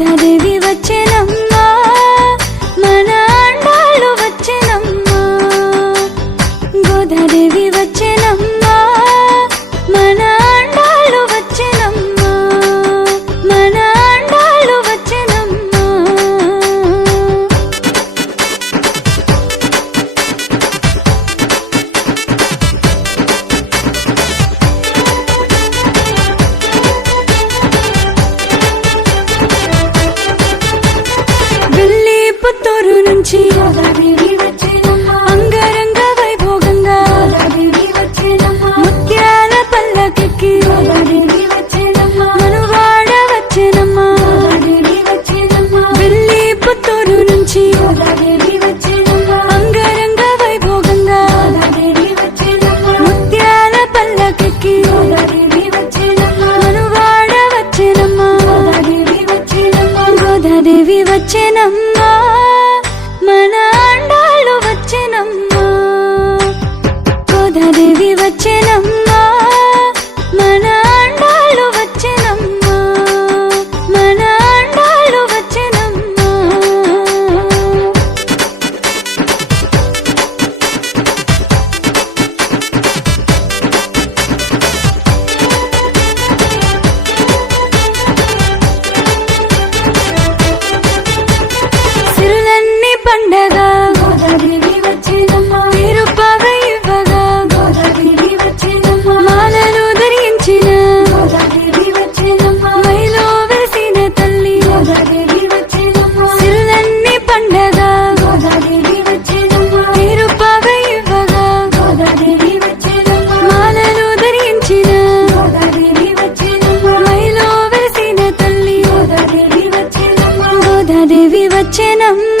గోదాదేవి వచ్చెనమ్మా, మన ఆండాళ్ళు వచ్చెనమ్మా. గోదాదేవి వచ్చెనమ్మా, మన ఆండాళ్ళు వచ్చెనమ్మా, మన ఆండాళ్ళు వచ్చెనమ్మా. వెళ్ళి పుత్తూరు నుంచి అంగరంగ వైభోగంగా ముత్యాల పల్లకెక్కి మనువాడ వచ్చెనమ్మా. వెళ్ళి పుత్తూరు నుంచి అంగరంగ వైభోగంగా ముత్యాల పల్లకెక్కి మనువాడ వచ్చెనమ్మా. గోదాదేవి వచ్చెనమ్మా, మన ఆండాళ్ళు వచ్చెనమ్మా. గోదాదేవి వచ్చెనమ్మా, మన ఆండాళ్ళు వచ్చెనమ్మా, మన ఆండాళ్ళు వచ్చెనమ్మా. సిరులన్నీ పండగ తిరుపగ ఇవ్వగా మాలలు ధరించిన మైలో వెలిసిన తల్లి. సిరులన్నీ పండగ తిరుపగ ఇవ్వగా మాలలు ధరించిన మైలో వెలిసిన తల్లి. గోదాదేవి వచ్చెనమ్మా.